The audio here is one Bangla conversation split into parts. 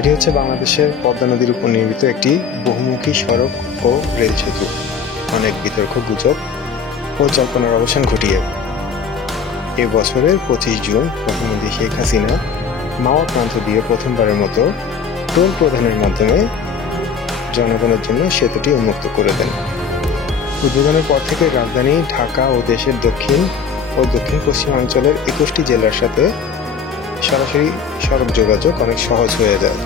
এটি হচ্ছে বাংলাদেশের পদ্মা নদীর উপর নির্মিত একটি বহুমুখী সড়ক ও রেল সেতু। অনেক বিতর্ক, গুজব ও জল্পনার অবসান ঘটিয়ে এ বছরের 25 জুন প্রধানমন্ত্রী শেখ হাসিনা মাওয়া প্রান্ত দিয়ে প্রথমবারের মতো টোল প্রদানের মাধ্যমে জনগণের জন্য সেতুটি উন্মুক্ত করে দেন। উদ্বোধনের পর থেকে রাজধানী ঢাকা ও দেশের দক্ষিণ ও দক্ষিণ পশ্চিমাঞ্চলের 21টি জেলার সাথে সরাসরি সড়ক যোগাযোগ অনেক সহজ হয়ে যায়।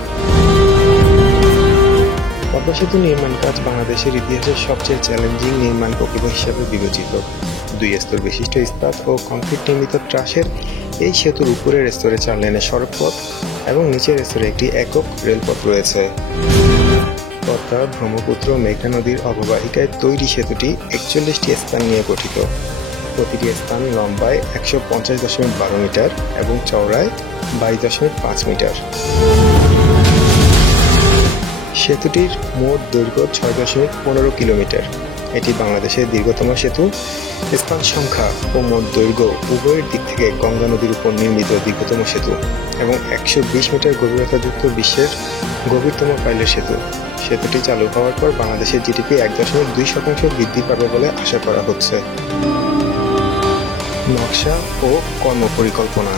পদ্মা সেতু নির্মাণ কাজ বাংলাদেশের ইতিহাসের সবচেয়ে চ্যালেঞ্জিং নির্মাণ প্রকল্প হিসেবে বিবেচিত। 2 স্তর বিশিষ্ট ইস্পাত ও কংক্রিট নির্মিত ট্রাসের এই সেতুর উপরের স্তরে 4 লেনের সড়কপথ এবং নিচের স্তরে একটি একক রেলপথ রয়েছে। পদ্মা, ব্রহ্মপুত্র, মেঘনা নদীর অববাহিকায় তৈরি সেতুটি 41টি স্থান নিয়ে গঠিত। প্রতিটি স্থান লম্বায় 150.12 মিটার এবং চওড়ায় 22.5 মিটার। সেতুটির মোট দৈর্ঘ্য 6.15 কিলোমিটার। এটি বাংলাদেশের দীর্ঘতম সেতু। স্থান সংখ্যা ও মোট দৈর্ঘ্য উভয়ের দিক থেকে গঙ্গা নদীর উপর নির্মিত দীর্ঘতম সেতু এবং 120 মিটার গভীরতাযুক্ত বিশ্বের গভীরতম পাইলের সেতু। সেতুটি চালু হওয়ার পর বাংলাদেশের জিডিপি 1.2% বৃদ্ধি পাবে বলে আশা করা হচ্ছে। নকশা ও কর্মপরিকল্পনা।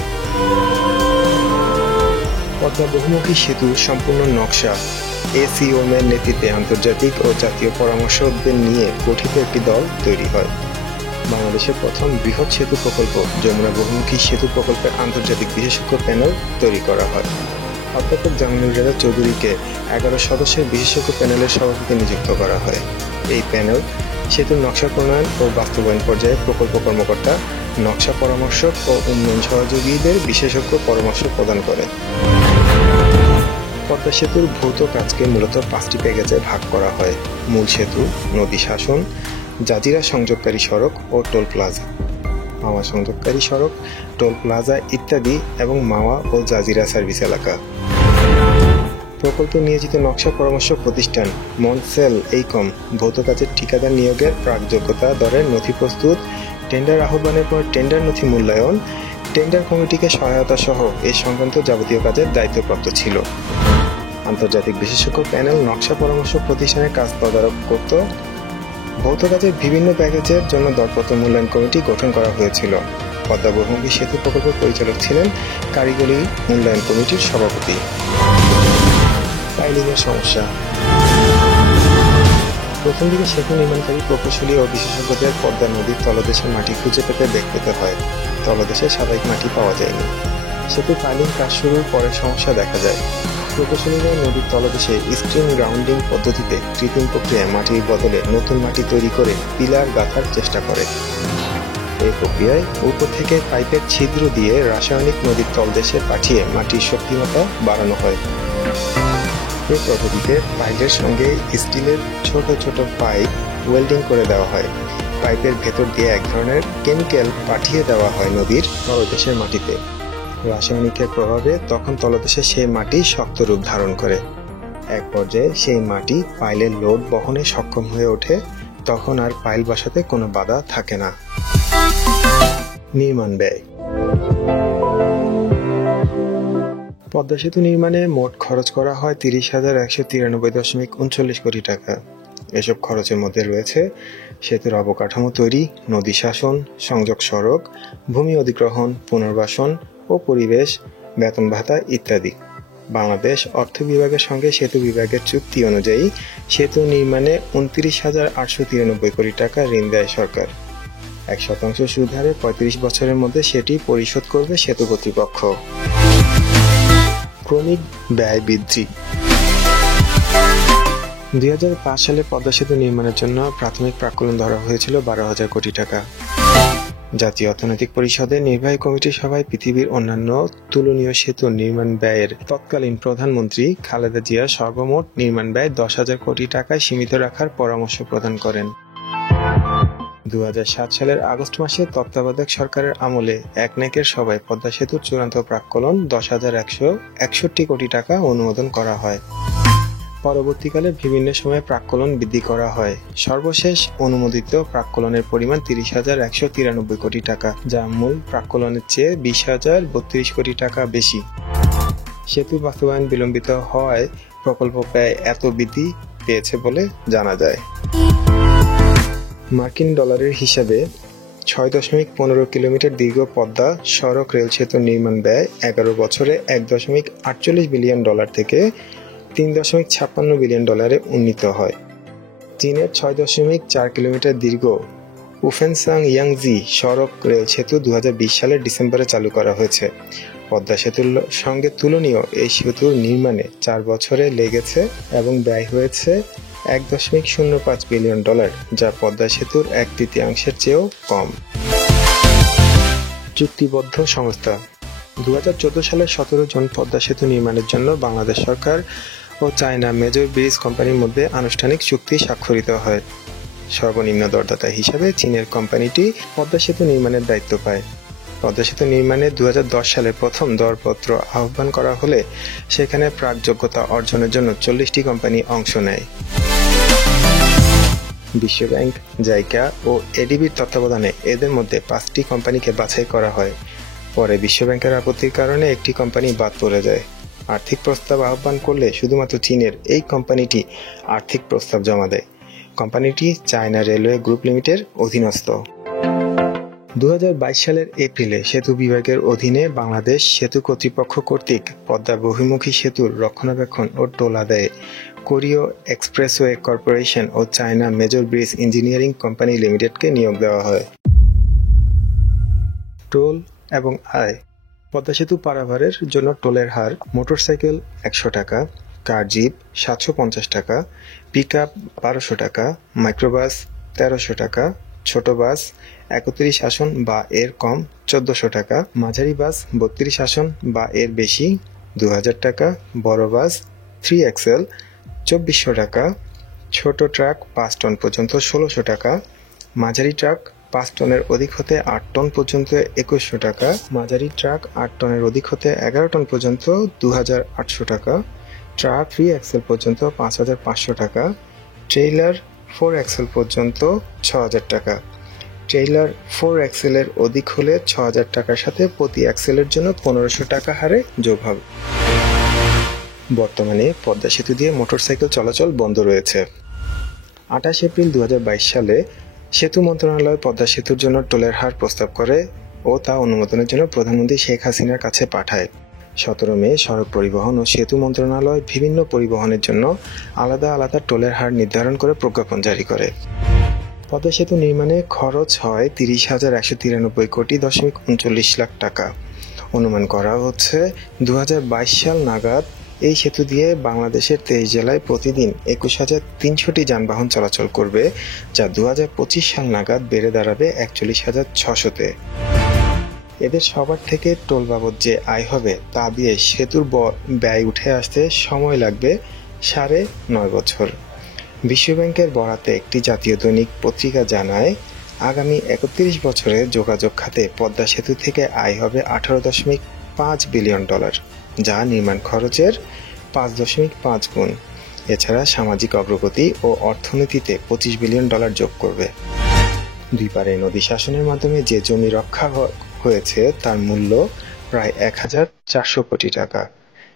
পদ্মা বহুমুখী সেতু সম্পূর্ণ নকশা ACOM এর নেতৃত্বে আন্তর্জাতিক ও জাতীয় পরামর্শকদের নিয়ে গঠিত একটি দল তৈরি হয়। বাংলাদেশের প্রথম বৃহৎ সেতু প্রকল্প যমুনা বহুমুখী সেতু প্রকল্পের আন্তর্জাতিক বিশেষজ্ঞ প্যানেল তৈরি করা হয়। অধ্যাপক জামিনুর রেজা চৌধুরীকে 11 সদস্যের বিশেষজ্ঞ প্যানেলের সভাপতি নিযুক্ত করা হয়। এই প্যানেল সেতুর নকশা প্রণয়ন ও বাস্তবায়ন পর্যায়ে প্রকল্প কর্মকর্তা, নকশা পরামর্শক ও উন্নয়ন সহযোগীদের বিশেষজ্ঞ পরামর্শ প্রদান করে। পদ্মা সেতুর ভৌত কাজকে মূলত 5টি প্যাকেজে ভাগ করা হয়: মূল সেতু, নদী শাসন, জাজিরা সংযোগকারী সড়ক ও টোল প্লাজা, মাওয়া সংযোগকারী সড়ক, টোল প্লাজা ইত্যাদি এবং মাওয়া ও জাজিরা সার্ভিস এলাকা। প্রকল্প নিয়োজিত নকশা পরামর্শ প্রতিষ্ঠান মনসেল এইকম ভৌত কাজের ঠিকাদার নিয়োগের প্রাকযোগ্যতা দরের নথি প্রস্তুত, টেন্ডার আহ্বানের পর টেন্ডার নথি মূল্যায়ন, টেন্ডার কমিটিকে সহায়তা সহ এ সংক্রান্ত যাবতীয় কাজের দায়িত্বপ্রাপ্ত ছিল। আন্তর্জাতিক বিশেষজ্ঞ প্যানেল নকশা পরামর্শ প্রতিষ্ঠানের কাজ তদারক করত। ভৌত কাজের বিভিন্ন প্যাকেজের জন্য দরপত্র মূল্যায়ন কমিটি গঠন করা হয়েছিল। পদ্মা বহুমুখী সেতু প্রকল্পের পরিচালক ছিলেন কারিগরি মূল্যায়ন কমিটির সভাপতি। পাইলিংয়ের সমস্যা। প্রথম দিকে সেতু নির্মাণকারী প্রকৌশলী ও বিশেষজ্ঞদের পদ্মা নদীর তলদেশের মাটি খুঁজে পেতে বেগ পেতে হয়। তলদেশে স্বাভাবিক মাটি পাওয়া যায়নি। সেতু পাইলিং কাজ শুরুর পরে সমস্যা দেখা যায়। প্রকৌশলীরা নদীর তলদেশে স্ট্রিম গ্রাউন্ডিং পদ্ধতিতে কৃত্রিম প্রক্রিয়ায় মাটির বদলে নতুন মাটি তৈরি করে পিলার গাঁথার চেষ্টা করে। এই প্রক্রিয়ায় উপর থেকে পাইপের ছিদ্র দিয়ে রাসায়নিক নদীর তলদেশে পাঠিয়ে মাটির শক্তিমত্তা বাড়ানো হয়। এই পদ্ধতিতে পাইপের সঙ্গে স্টিলের ছোট ছোট পাইপ ওয়েল্ডিং করে দেওয়া হয়। পাইপের ভেতর দিয়ে এক ধরনের কেমিক্যাল পাঠিয়ে দেওয়া হয় নদীর তলদেশের মাটিতে। রাসায়নিকের প্রভাবে তখন তলদেশে সেই মাটি শক্ত রূপ ধারণ করে। এক পর্যায়ে সেই মাটি পাইলের লোড বহনে সক্ষম হয়ে ওঠে। তখন আর পাইল বসাতে কোনো বাধা থাকে না। নির্মাণ ব্যয়। পদ্মা সেতু নির্মাণে মোট খরচ করা হয় 30,193.39 কোটি টাকা। এসব খরচের মধ্যে রয়েছে সেতুর অবকাঠামো তৈরি, নদী শাসন, সংযোগ সড়ক, ভূমি অধিগ্রহণ, পুনর্বাসন ও পরিবেশ, বেতন ভাতা ইত্যাদি। বাংলাদেশ অর্থ বিভাগের সঙ্গে সেতু বিভাগের চুক্তি অনুযায়ী সেতু নির্মাণে 29,893 কোটি টাকা ঋণ দেয় সরকার। 1% সুদ হারে 35 বছরের মধ্যে সেটি পরিশোধ করবে সেতু কর্তৃপক্ষ। ক্রমিক ব্যয় বৃদ্ধি। 2005 সালে পদ্মা সেতু নির্মাণের জন্য প্রাথমিক প্রাক্কলন ধরা হয়েছিল 12,000 কোটি টাকা। জাতীয় অর্থনৈতিক পরিষদের নির্বাহী কমিটির সভায় পৃথিবীর অন্যান্য তুলনীয় সেতু নির্মাণ ব্যয়ের তৎকালীন প্রধানমন্ত্রী খালেদা জিয়া সর্বমোট নির্মাণ ব্যয় 10,000 কোটি টাকায় সীমিত রাখার পরামর্শ প্রদান করেন। 2007 সালের আগস্ট মাসে তত্ত্বাবধায়ক সরকারের আমলে একনেকের সভায় পদ্মা সেতুর চূড়ান্ত প্রাক্কলন 10,161 কোটি টাকা অনুমোদন করা হয়। পরবর্তীকালে বিভিন্ন সময়ে প্রাক্কলন বৃদ্ধি করা হয়। সর্বশেষ অনুমোদিত প্রাক্কলনের পরিমাণ 30,193 কোটি টাকা, যা মূল প্রাক্কলনের চেয়ে 20,032 কোটি টাকা বেশি। সেতু বাস্তবায়ন বিলম্বিত হওয়ায় প্রকল্প ব্যয় এত বৃদ্ধি পেয়েছে বলে জানা যায়। মার্কিন ডলারের হিসাবে 6.15 কিলোমিটার দীর্ঘ পদ্মা সড়ক রেল সেতু নির্মাণ ব্যয় 11 বছরে $1.48 বিলিয়ন থেকে $3.56 বিলিয়ন উন্নীত হয়। চীনের 6.4 কিলোমিটার দীর্ঘ উফেনসাং ইয়াংজি সড়ক রেল সেতু 2020 সালের ডিসেম্বরে চালু করা হয়েছে। পদ্মা সেতুর সঙ্গে তুলনীয় এই সেতুর নির্মাণে 4 বছরে লেগেছে এবং ব্যয় হয়েছে $1.05 বিলিয়ন, যা পদ্মা সেতুর 1/3 চেয়েও কম। চুক্তিবদ্ধ সংস্থা 2014 সালের 17 জুন পদ্মা সেতু নির্মাণের জন্য বাংলাদেশ সরকার ও চায়না মেজর ব্রিজ কোম্পানির মধ্যে আনুষ্ঠানিক চুক্তি স্বাক্ষরিত হয়। সর্বনিম্ন দরদাতা হিসাবে চীনের কোম্পানিটি পদ্মা সেতু নির্মাণের দায়িত্ব পায়। পদ্মা সেতু নির্মাণে 2010 সালে প্রথম দরপত্র আহ্বান করা হলে সেখানে প্রাক-যোগ্যতা অর্জনের জন্য 40টি কোম্পানি অংশ নেয়। বিশ্বব্যাংক, জাইকা ও এডিবির তত্ত্বাবধানে এদের মধ্যে 5টি কোম্পানিকে বাছাই করা হয়। পরে বিশ্বব্যাংকের আপত্তির কারণে একটি কোম্পানি বাদ পড়ে যায়। আর্থিক প্রস্তাব আহ্বান করলে শুধুমাত্র চীনের এই কোম্পানিটি আর্থিক প্রস্তাব জমা দেয়। কোম্পানিটি চায়না রেলওয়ে গ্রুপ লিমিটেডের অধীনস্থ। 2022 সালের এপ্রিলে সেতু বিভাগের অধীনে বাংলাদেশ সেতু কর্তৃপক্ষ কর্তৃক পদ্মা বহুমুখী সেতুর রক্ষণাবেক্ষণ ও টোল আদায়ে কোরীয় এক্সপ্রেসওয়ে কর্পোরেশন ও China major bridge engineering company লিমিটেডকে নিয়োগ দেওয়া হয়। টোল এবং আয়। পদ্মা সেতু পারাভারের জন্য টোলের হার: মোটরসাইকেল 100 টাকা, কার জিপ 750 টাকা, পিকআপ 1200 টাকা, মাইক্রোবাস 1300 টাকা, ছোট বাস 31 আসন বা এর কম 1400 টাকা, মাঝারি বাস 32 আসন বা এর বেশি 2000 টাকা, বড় বাস 3XL 2400 টাকা, ছোট ট্রাক 5 টন পর্যন্ত 1600 টাকা, মাঝারি ট্রাক 5 টনের অধিক হতে 8 টন পর্যন্ত 2100 টাকা, মাঝারি ট্রাক 8 টনের অধিক হতে 11 টন পর্যন্ত 2800 টাকা, ট্রাক 3XL পর্যন্ত 5500 টাকা, ট্রেইলার 4XL পর্যন্ত 6000 টাকা। ট্রেইলার 4XL এর অধিক হলে 6000 টাকার সাথে প্রতি অ্যাক্সেলের জন্য 1500 টাকা হারে যোগ হবে। বর্তমানে পদ্মা সেতু দিয়ে মোটরসাইকেল চলাচল বন্ধ রয়েছে। 28 এপ্রিল 2022 সালে সেতু মন্ত্রণালয় পদ্মা সেতুর জন্য টোলের হার প্রস্তাব করে ও তা অনুমোদনের জন্য প্রধানমন্ত্রী শেখ হাসিনার কাছে পাঠায়। 17 মে সড়ক পরিবহন ও সেতু মন্ত্রণালয় বিভিন্ন পরিবহনের জন্য আলাদা আলাদা টোলের হার নির্ধারণ করে প্রজ্ঞাপন জারি করে। পদ্মা সেতু নির্মাণে খরচ হয় 30,193.39 লাখ টাকা। অনুমান করা হচ্ছে 2022 সাল নাগাদ এই সেতু দিয়ে বাংলাদেশের 23 জেলায় প্রতিদিন 21,300টি যানবাহন চলাচল করবে, যা 2025 সাল নাগাদ বেড়ে দাঁড়াবে 41,600-তে। এদের সবার থেকে টোল বাবদ যে আয় হবে তা দিয়ে সেতুর ব্যয় উঠে আসতে সময় লাগবে 9.5 বছর। বিশ্বব্যাংকের বরাতে একটি জাতীয় দৈনিক পত্রিকা জানায়, আগামী 31 বছরে যোগাযোগ খাতে পদ্মা সেতু থেকে আয় হবে $18.5 বিলিয়ন, যা নির্মাণ খরচের 5.5 গুণ। এছাড়া সামাজিক অগ্রগতি ও অর্থনীতিতে $25 বিলিয়ন যোগ করবে। দুই পারে নদী শাসনের মাধ্যমে যে জমি রক্ষা হয়েছে তার মূল্য প্রায় 1400 কোটি টাকা।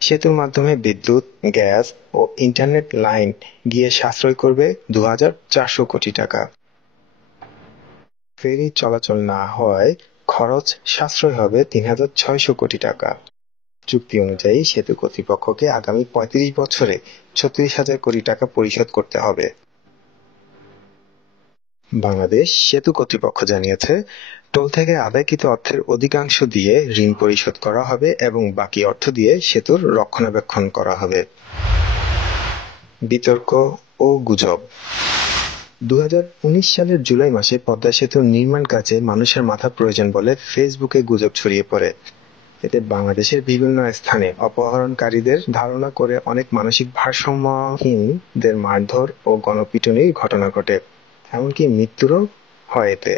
সেতুর মাধ্যমে বিদ্যুৎ, গ্যাস ও ইন্টারনেট লাইন গিয়ে সাশ্রয় করবে 2400 কোটি টাকা। ফেরি চলাচল না হওয়ায় খরচ সাশ্রয় হবে 3600 কোটি টাকা। চুক্তি অনুযায়ী সেতু কর্তৃপক্ষকে আগামী 35 বছরে 36,000 কোটি টাকা পরিশোধ করতে হবে। বাংলাদেশ সেতু কর্তৃপক্ষ জানিয়েছে, টোল থেকে আদায়কৃত অর্থের অধিকাংশ দিয়ে ঋণ পরিশোধ করা হবে এবং বাকি অর্থ দিয়ে সেতুর রক্ষণাবেক্ষণ করা হবে। বিতর্ক ও গুজব। 2019 সালের জুলাই মাসে পদ্মা সেতুর নির্মাণ কাজে মানুষের মাথা প্রয়োজন বলে ফেসবুকে গুজব ছড়িয়ে পড়ে। এতে বাংলাদেশের বিভিন্ন স্থানে অপহরণকারীদের ধারণা করে অনেক মানসিক ভারসাম্যহীনদের মারধর ও গণপিটুনির ঘটনা ঘটে, এমনকি মৃত্যুরও হয় এতে।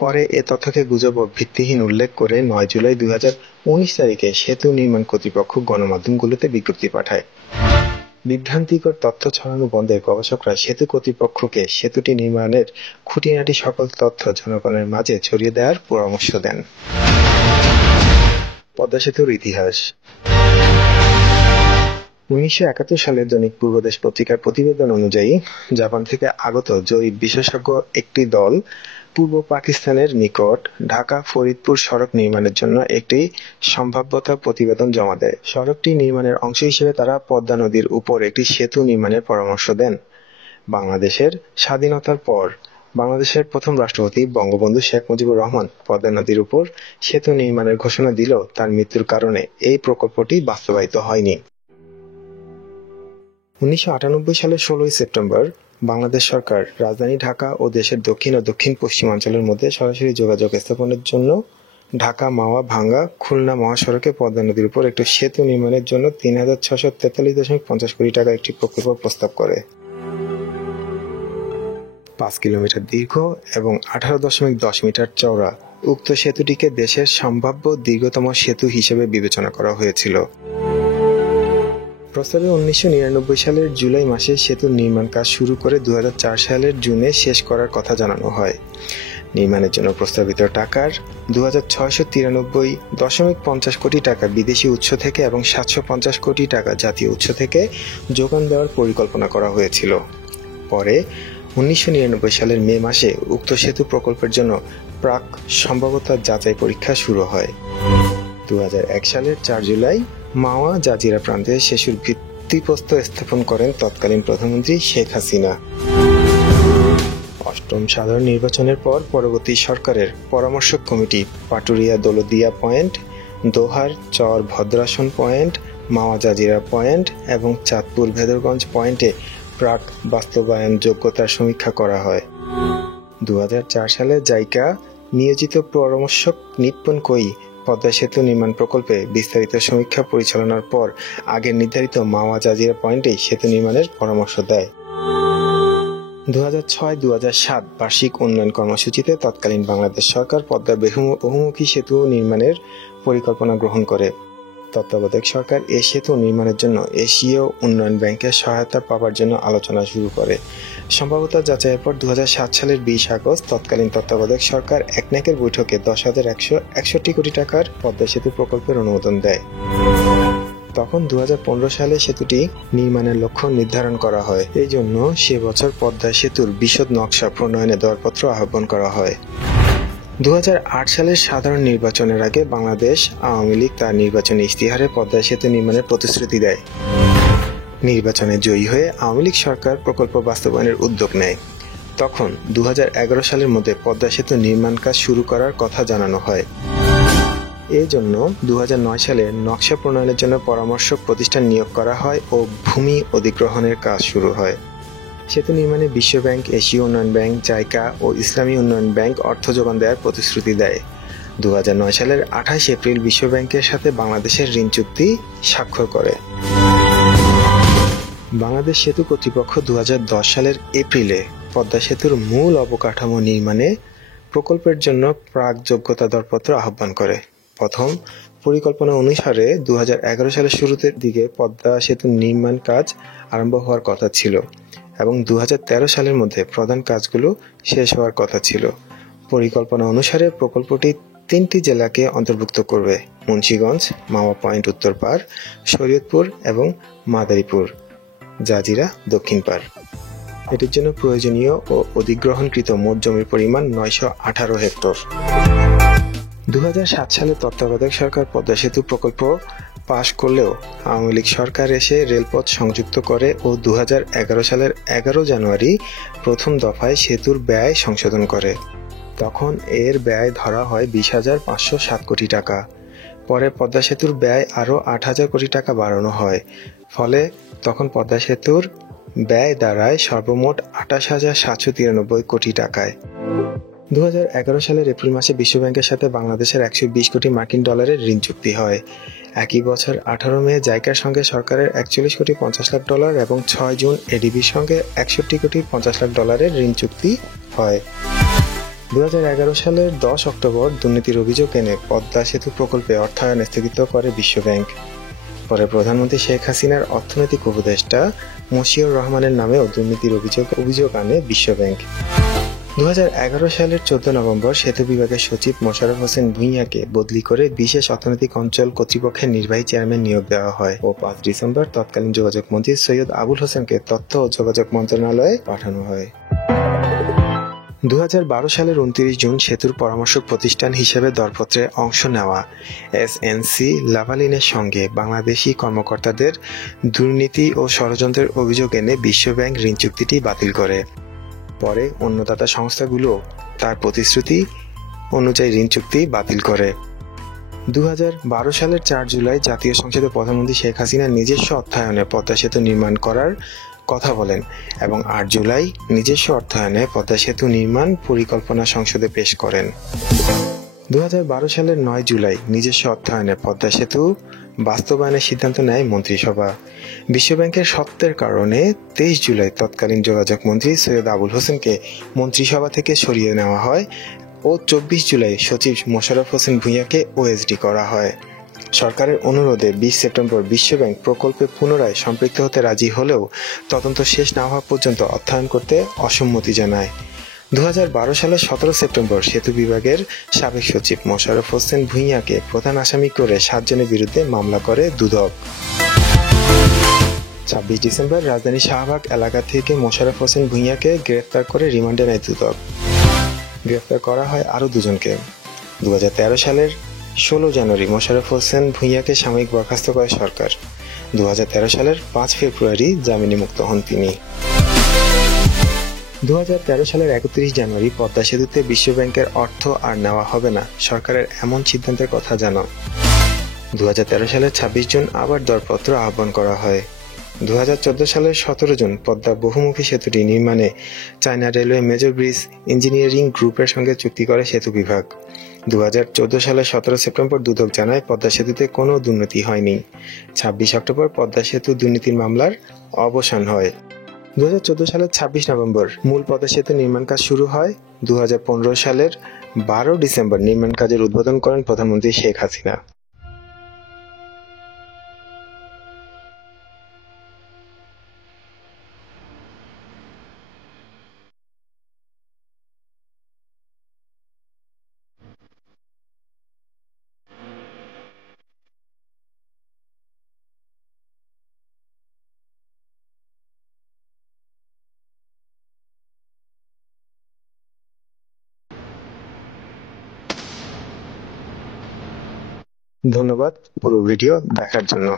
পরে এ তথ্যকে গুজব ও ভিত্তিহীন উল্লেখ করে 9 জুলাই 2019 তারিখে সেতু নির্মাণ কর্তৃপক্ষ গণমাধ্যমগুলোতে বিজ্ঞপ্তি পাঠায়। বিভ্রান্তিকর তথ্য ছড়ানো বন্ধে গবেষকরা সেতু কর্তৃপক্ষকে সেতুটি নির্মাণের খুঁটিনাটি সকল তথ্য জনগণের মাঝে ছড়িয়ে দেওয়ার পরামর্শ দেন। পদ্মা সেতুর ইতিহাস। 1971 সালে দৈনিক পূর্বদেশ পত্রিকার প্রতিবেদন অনুযায়ী জাপান থেকে আগত জরিপ বিশেষজ্ঞ একটি দল পূর্ব পাকিস্তানের নিকট ঢাকা ফরিদপুর সড়ক নির্মাণের জন্য একটি সম্ভাব্যতা প্রতিবেদন জমা দেয়। সড়কটি নির্মাণের অংশ হিসেবে তারা পদ্মা নদীর উপর একটি সেতু নির্মাণের পরামর্শ দেন। বাংলাদেশের স্বাধীনতার পর বাংলাদেশের প্রথম রাষ্ট্রপতি বঙ্গবন্ধু শেখ মুজিবুর রহমান পদ্মা নদীর উপর সেতু নির্মাণের ঘোষণা দিলেও তার মৃত্যুর কারণে এই প্রকল্পটি বাস্তবায়িত হয়নি। 1998 সালের 16 সেপ্টেম্বর বাংলাদেশ সরকার রাজধানী ঢাকা ও দেশের দক্ষিণ ও দক্ষিণ পশ্চিমাঞ্চলের মধ্যে সরাসরি যোগাযোগ স্থাপনের জন্য ঢাকা মাওয়া ভাঙ্গা খুলনা মহাসড়কে পদ্মা নদীর উপর একটি সেতু নির্মাণের জন্য 3,643.50 কোটি টাকা একটি প্রকল্প প্রস্তাব করে। 5 কিলোমিটার দীর্ঘ এবং 18.10 মিটার চওড়া উক্ত সেতুটিকে দেশের সম্ভাব্য দীর্ঘতম সেতু হিসেবে বিবেচনা করা হয়েছিল। প্রস্তাবে 1999 সালের জুলাই মাসে সেতুর নির্মাণ কাজ শুরু করে 2004 সালের জুনে শেষ করার কথা জানানো হয়। নির্মাণের জন্য প্রস্তাবিত টাকার 2,693.50 কোটি টাকা বিদেশি উৎস থেকে এবং 750 কোটি টাকা জাতীয় উৎস থেকে যোগান দেওয়ার পরিকল্পনা করা হয়েছিল। পরে 1999 সালের মে মাসে উক্ত সেতু প্রকল্পের জন্য প্রাক সম্ভাব্যতা যাচাই পরীক্ষা শুরু হয়। 2001 সালের 4 জুলাই মাওয়া জাজিরা প্রান্তে সেতুর ভিত্তিপ্রস্তর স্থাপন করেন তৎকালীন প্রধানমন্ত্রী শেখ হাসিনা। অষ্টম সাধারণ নির্বাচনের পর পরবর্তী সরকারের পরামর্শক কমিটি পাটুরিয়া দৌলতদিয়া পয়েন্ট, দোহার চর ভদ্রাসন পয়েন্ট, মাওয়া জাজিরা পয়েন্ট এবং চাঁদপুর ভেদরগঞ্জ পয়েন্টে প্রাক বাস্তবায়ন যোগ্যতার সমীক্ষা করা হয়। 2004 সালে জাইকা নিয়োজিত পরামর্শক নিপ্পন কোই পদ্মা সেতু নির্মাণ প্রকল্পে বিস্তারিত সমীক্ষা পরিচালনার পর আগের নির্ধারিত মাওয়া জাজিরা পয়েন্টেই সেতু নির্মাণের পরামর্শ দেয়। 2006-2007 বার্ষিক উন্নয়ন কর্মসূচিতে তৎকালীন বাংলাদেশ সরকার পদ্মা বহুমুখী সেতু নির্মাণের পরিকল্পনা গ্রহণ করে। তত্ত্বাবধায়ক সরকার এ সেতু নির্মাণের জন্য এশীয় উন্নয়ন ব্যাংকের সহায়তা পাওয়ার জন্য আলোচনা শুরু করে। সম্ভাব্যতা যাচাইয়ের পর 2007 সালের 20 আগস্ট তৎকালীন তত্ত্বাবধায়ক সরকার একনেকের বৈঠকে 10,161 কোটি টাকার পদ্মা সেতু প্রকল্পের অনুমোদন দেয়। তখন 2015 সালে সেতুটি নির্মাণের লক্ষ্য নির্ধারণ করা হয়। এই জন্য সে বছর পদ্মা সেতুর বিশদ নকশা প্রণয়নে দরপত্র আহ্বান করা হয়। 2008 সালের সাধারণ নির্বাচনের আগে বাংলাদেশ আওয়ামী লীগ তার নির্বাচনী ইশতেহারে পদ্মা সেতু নির্মাণের প্রতিশ্রুতি দেয়। নির্বাচনে জয়ী হয়ে আওয়ামী লীগ সরকার প্রকল্প বাস্তবায়নের উদ্যোগ নেয়। তখন 2011 সালের মধ্যে পদ্মা সেতু নির্মাণ কাজ শুরু করার কথা জানানো হয়। এই জন্য 2009 সালে নকশা প্রণয়নের জন্য পরামর্শক প্রতিষ্ঠান নিয়োগ করা হয় ও ভূমি অধিগ্রহণের কাজ শুরু হয়। সেতু নির্মাণে বিশ্ব ব্যাংক, এশীয় উন্নয়ন ব্যাংক, জাইকা ও ইসলামী উন্নয়ন ব্যাংক অর্থ যোগান দেওয়ার প্রতিশ্রুতি দেয়। 2009 সালের 28 এপ্রিল বিশ্ব ব্যাংকের সাথে বাংলাদেশের ঋণ চুক্তি স্বাক্ষর করে। বাংলাদেশ সেতু কর্তৃপক্ষ 2010 সালের এপ্রিলে পদ্মা সেতুর মূল অবকাঠামো নির্মাণে প্রকল্পের জন্য প্রাক যোগ্যতা দরপত্র আহ্বান করে। প্রথম পরিকল্পনা অনুসারে 2011 সালের শুরুতে দিকে পদ্মা সেতু নির্মাণ কাজ আরম্ভ হওয়ার কথা ছিল এবং 2013 সালের মধ্যে প্রধান কাজগুলো শেষ হওয়ার কথা ছিল। পরিকল্পনা অনুসারে প্রকল্পটি 3টি জেলাকে অন্তর্ভুক্ত করবে: মুন্সিগঞ্জ, মাওয়া পয়েন্ট উত্তর পার, শরীয়তপুর এবং মাদারীপুর, জাজিরা দক্ষিণ পার। এটির জন্য প্রয়োজনীয় ও অধিগ্রহণকৃত মোট জমির পরিমাণ 918 হেক্টর। 2007 সালে তত্ত্বাবধায়ক সরকার পদ্মা সেতু প্রকল্প পাশ করলেও আওয়ামী লীগ সরকার এসে রেলপথ সংযুক্ত করে ও 2011 সালের 11 জানুয়ারি প্রথম দফায় সেতুর ব্যয় সংশোধন করে। তখন এর ব্যয় ধরা হয় 20,507 কোটি টাকা। পরে পদ্মা সেতুর ব্যয় আরও 8,000 কোটি টাকা বাড়ানো হয়। ফলে তখন পদ্মা সেতুর ব্যয় দাঁড়ায় সর্বমোট 28,793 কোটি টাকায়। 2011 সালের এপ্রিল মাসে বিশ্বব্যাংকের সাথে বাংলাদেশের 120 কোটি মার্কিন ডলারের ঋণ চুক্তি হয়। একই বছর 18 মে জাইকার সঙ্গে সরকারের 41 কোটি 50 লাখ ডলার এবং 6 জুন এডিবির সঙ্গে 61 কোটি 50 লাখ ডলারের ঋণ চুক্তি হয়। 2011 সালের 10 অক্টোবর দুর্নীতির অভিযোগ এনে পদ্মা সেতু প্রকল্পে অর্থায়ন স্থগিত করে বিশ্বব্যাংক। পরে প্রধানমন্ত্রী শেখ হাসিনার অর্থনৈতিক উপদেষ্টা মশিউর রহমানের নামেও দুর্নীতির অভিযোগ আনে বিশ্বব্যাংক। 2011 সালের 14 নভেম্বর সেতু বিভাগের সচিব মোশাররফ হোসেন ভূঁইয়াকে বদলি করে বিশেষ অর্থনৈতিক অঞ্চল কর্তৃপক্ষের নির্বাহী চেয়ারম্যান নিয়োগ দেওয়া হয় ও 5 ডিসেম্বর তৎকালীন যোগাযোগ মন্ত্রী সৈয়দ আবুল হোসেনকে তথ্য ও যোগাযোগ মন্ত্রণালয়ে পাঠানো হয়। 2012 সালের 29 জুন সেতুর পরামর্শক প্রতিষ্ঠান হিসেবে দরপত্রে অংশ নেওয়া এসএনসি লাভালিনের সঙ্গে বাংলাদেশি কর্মকর্তাদের দুর্নীতি ও ষড়যন্ত্রের অভিযোগ এনে বিশ্বব্যাংক ঋণ চুক্তিটি বাতিল করে। পরে অন্যদাতা সংস্থাগুলো তার প্রতিশ্রুতি অনুযায়ী ঋণ চুক্তি বাতিল করে। 2012 সালের 4 জুলাই জাতীয় সংসদে প্রধানমন্ত্রী শেখ হাসিনা নিজস্ব অর্থায়নে পদ্মা সেতু নির্মাণ করার কথা বলেন এবং 8 জুলাই নিজস্ব অর্থায়নে পদ্মা সেতু নির্মাণ পরিকল্পনা সংসদে পেশ করেন। 2012 সালের 9 জুলাই নিজস্ব অর্থায়নে পদ্মা সেতু বাস্তবায়নের সিদ্ধান্ত নেয় মন্ত্রিসভা। বিশ্বব্যাংকের শর্তের কারণে 23 জুলাই তৎকালীন যোগাযোগ মন্ত্রী সৈয়দ আবুল হোসেনকে মন্ত্রিসভা থেকে সরিয়ে নেওয়া হয় ও 24 জুলাই সচিব মোশাররফ হোসেন ভূঁইয়াকে ওএসডি করা হয়। সরকারের অনুরোধে 20 সেপ্টেম্বর বিশ্বব্যাংক প্রকল্পে পুনরায় সম্পৃক্ত হতে রাজি হলেও তদন্ত শেষ না হওয়া পর্যন্ত অর্থায়ন করতে অসম্মতি জানায়। 2012 সালের 17 সেপ্টেম্বর সেতু বিভাগের সাবেক সচিব মোশাররফ হোসেন ভূঁইয়াকে প্রধান আসামি করে 7 জনের বিরুদ্ধে মামলা করে দুদক। 26 ডিসেম্বর রাজধানীর শাহবাগ এলাকা থেকে মোশাররফ হোসেন ভূঁইয়াকে গ্রেফতার করে রিমান্ডে নেয় দুদক। গ্রেফতার করা হয় আরও দুজনকে। 2013 সালের 16 জানুয়ারি মোশাররফ হোসেন ভূঁইয়াকে সাময়িক বরখাস্ত করে সরকার। 2013 সালের 5 ফেব্রুয়ারি জামিনে মুক্ত হন তিনি। 2013 সালের 31 জানুয়ারি পদ্মা সেতুতে বিশ্বব্যাংকের অর্থ আর নেওয়া হবে না, সরকারের এমন সিদ্ধান্তের কথা জানান। 2013 সালের 26 জুন আবার দরপত্র আহ্বান করা হয়। 2014 সালের 17 জুন পদ্মা বহুমুখী সেতুটি নির্মাণে China railway major bridge engineering গ্রুপের সঙ্গে চুক্তি করে সেতু বিভাগ। 2014 সালের 17 সেপ্টেম্বর দুদক জানায় পদ্মা সেতুতে কোনো দুর্নীতি হয়নি। 26 অক্টোবর পদ্মা সেতু দুর্নীতির মামলার অবসান হয়। 2014 সালের 26 নভেম্বর মূল পদ্মা সেতু নির্মাণ কাজ শুরু হয়। 2015 সালের 12 ডিসেম্বর নির্মাণ কাজের উদ্বোধন করেন প্রধানমন্ত্রী শেখ হাসিনা। ধন্যবাদ পুরো ভিডিও দেখার জন্য।